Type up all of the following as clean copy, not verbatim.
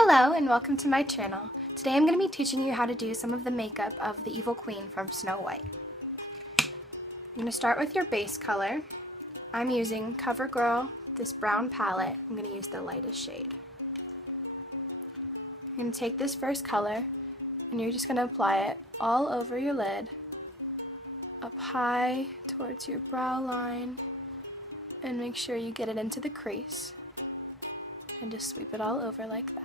Hello and welcome to my channel. Today I'm going to be teaching you how to do some of the makeup of the Evil Queen from Snow White. You're going to start with your base color. I'm using CoverGirl, this brown palette. I'm going to use the lightest shade. You're going to take this first color and you're just going to apply it all over your lid, up high towards your brow line, and make sure you get it into the crease and just sweep it all over like that.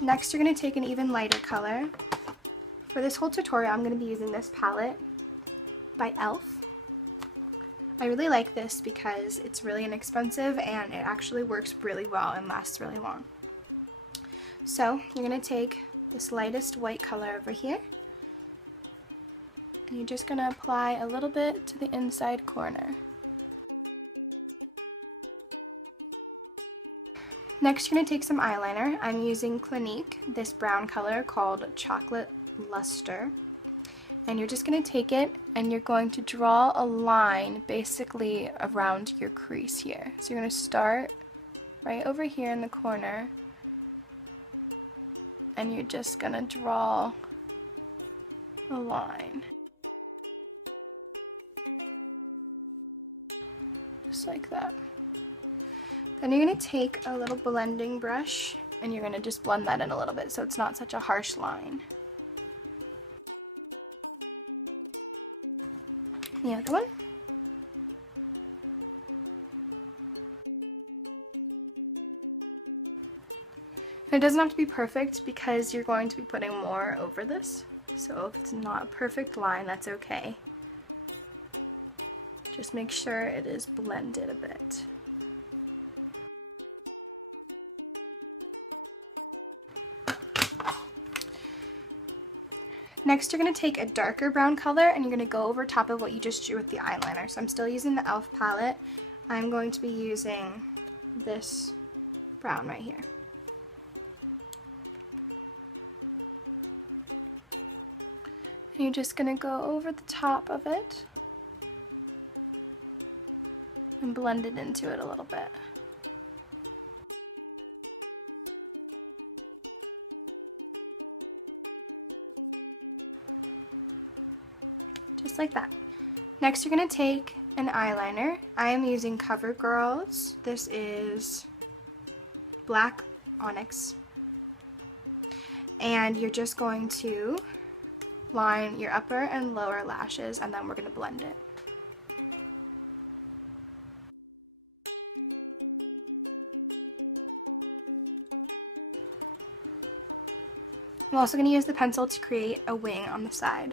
Next, you're going to take an even lighter color. For this whole tutorial, I'm going to be using this palette by e.l.f. I really like this because it's really inexpensive and it actually works really well and lasts really long. So, you're going to take this lightest white color over here, and you're just going to apply a little bit to the inside corner. Next, you're going to take some eyeliner. I'm using Clinique, this brown color called Chocolate Luster. And you're just going to take it and you're going to draw a line basically around your crease here. So you're going to start right over here in the corner and you're just going to draw a line. Just like that. Then you're going to take a little blending brush and you're going to just blend that in a little bit so it's not such a harsh line. The other one. And it doesn't have to be perfect because you're going to be putting more over this. So if it's not a perfect line, that's okay. Just make sure it is blended a bit. Next, you're going to take a darker brown color and you're going to go over top of what you just drew with the eyeliner. So I'm still using the e.l.f. palette. I'm going to be using this brown right here. And you're just going to go over the top of it and blend it into it a little bit. Just like that. Next, you're going to take an eyeliner. I am using CoverGirl's. This is Black Onyx. And you're just going to line your upper and lower lashes and then we're going to blend it. I'm also going to use the pencil to create a wing on the side.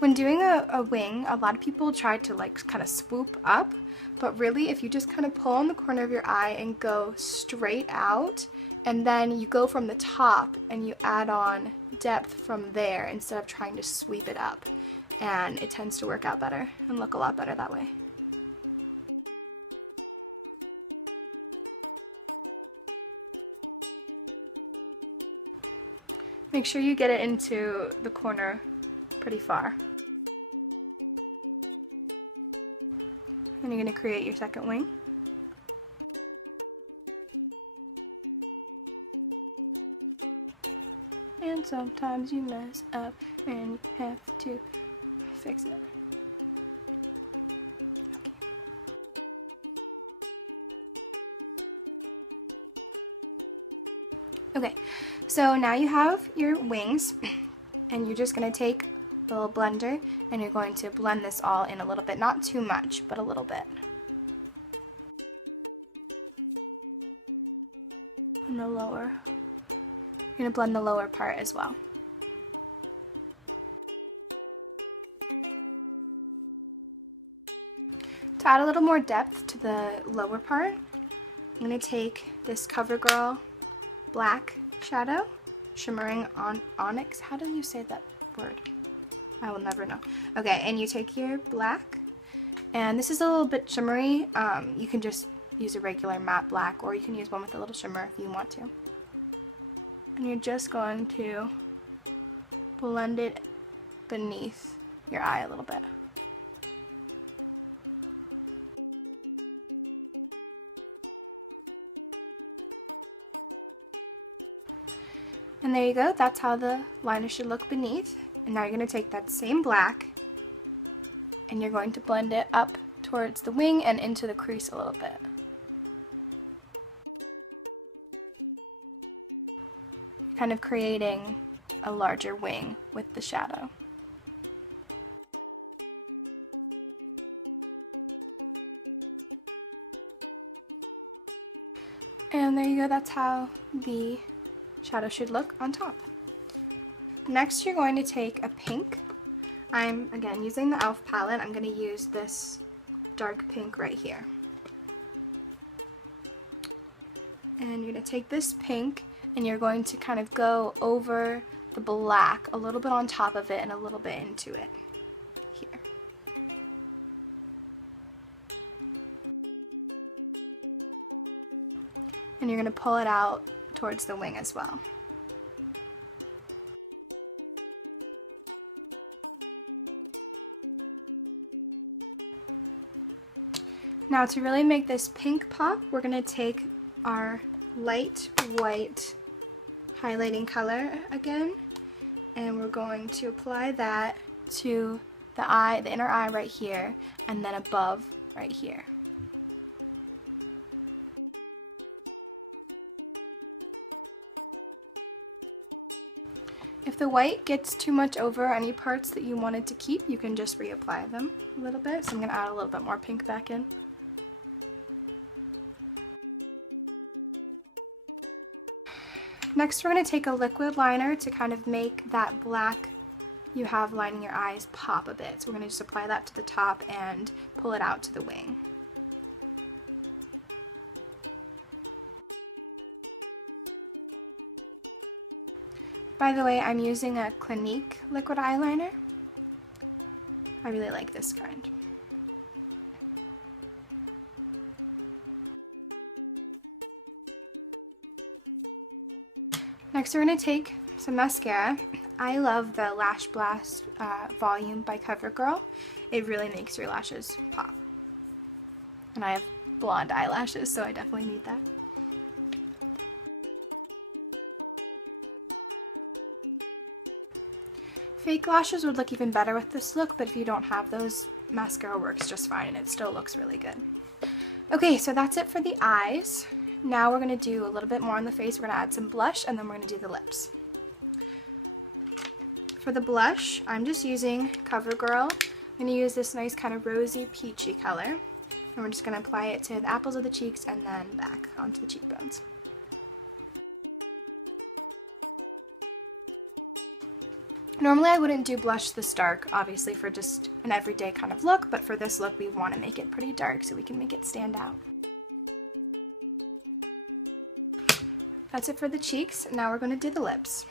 When doing a wing, a lot of people try to kind of swoop up, but really if you just kind of pull on the corner of your eye and go straight out, and then you go from the top and you add on depth from there instead of trying to sweep it up, and it tends to work out better and look a lot better that way. Make sure you get it into the corner pretty far. Then you're going to create your second wing. And sometimes you mess up and you have to fix it. Okay, so now you have your wings and you're just going to take a little blender and you're going to blend this all in a little bit, not too much, but a little bit. And the lower, you're going to blend the lower part as well. To add a little more depth to the lower part, I'm going to take this CoverGirl black shadow, shimmering on onyx. How do you say that word? I will never know. Okay, and you take your black, and this is a little bit shimmery. You can just use a regular matte black, or you can use one with a little shimmer if you want to. And you're just going to blend it beneath your eye a little bit. And there you go, that's how the liner should look beneath. And now you're going to take that same black and you're going to blend it up towards the wing and into the crease a little bit. Kind of creating a larger wing with the shadow. And there you go, that's how the shadow should look on top. Next you're going to take a pink. I'm again using the e.l.f. palette. I'm going to use this dark pink right here. And you're going to take this pink and you're going to kind of go over the black, a little bit on top of it and a little bit into it here. And you're going to pull it out towards the wing as well. Now to really make this pink pop, we're going to take our light white highlighting color again, and we're going to apply that to the eye, the inner eye right here, and then above right here. If the white gets too much over any parts that you wanted to keep, you can just reapply them a little bit. So I'm going to add a little bit more pink back in. Next we're going to take a liquid liner to kind of make that black you have lining your eyes pop a bit. So we're going to just apply that to the top and pull it out to the wing. By the way, I'm using a Clinique liquid eyeliner. I really like this kind. Next we're going to take some mascara. I love the Lash Blast Volume by CoverGirl. It really makes your lashes pop. And I have blonde eyelashes, so I definitely need that. Fake lashes would look even better with this look, but if you don't have those, mascara works just fine and it still looks really good. Okay, so that's it for the eyes. Now we're going to do a little bit more on the face. We're going to add some blush and then we're going to do the lips. For the blush, I'm just using CoverGirl. I'm going to use this nice kind of rosy peachy color. And we're just going to apply it to the apples of the cheeks and then back onto the cheekbones. Normally I wouldn't do blush this dark, obviously for just an everyday kind of look, but for this look we want to make it pretty dark so we can make it stand out. That's it for the cheeks. Now we're going to do the lips.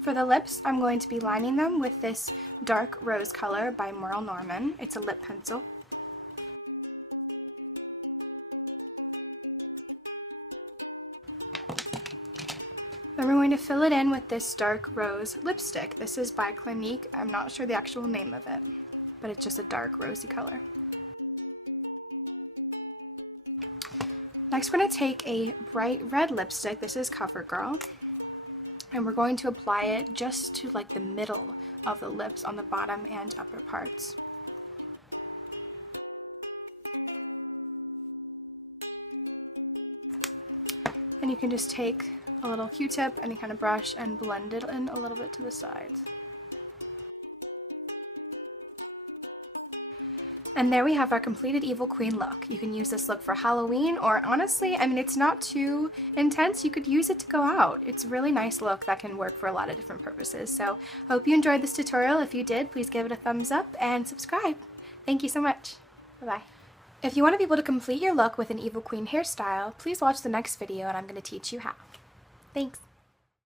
For the lips, I'm going to be lining them with this dark rose color by Merle Norman. It's a lip pencil. Then we're going to fill it in with this dark rose lipstick. This is by Clinique. I'm not sure the actual name of it, but it's just a dark rosy color. Next we're going to take a bright red lipstick. This is CoverGirl. And we're going to apply it just to like the middle of the lips on the bottom and upper parts. And you can just take a little Q-tip, any kind of brush, and blend it in a little bit to the sides. And there we have our completed Evil Queen look. You can use this look for Halloween, or honestly, I mean, it's not too intense. You could use it to go out. It's a really nice look that can work for a lot of different purposes. So I hope you enjoyed this tutorial. If you did, please give it a thumbs up and subscribe. Thank you so much. Bye-bye. If you want to be able to complete your look with an Evil Queen hairstyle, please watch the next video and I'm going to teach you how. Thanks.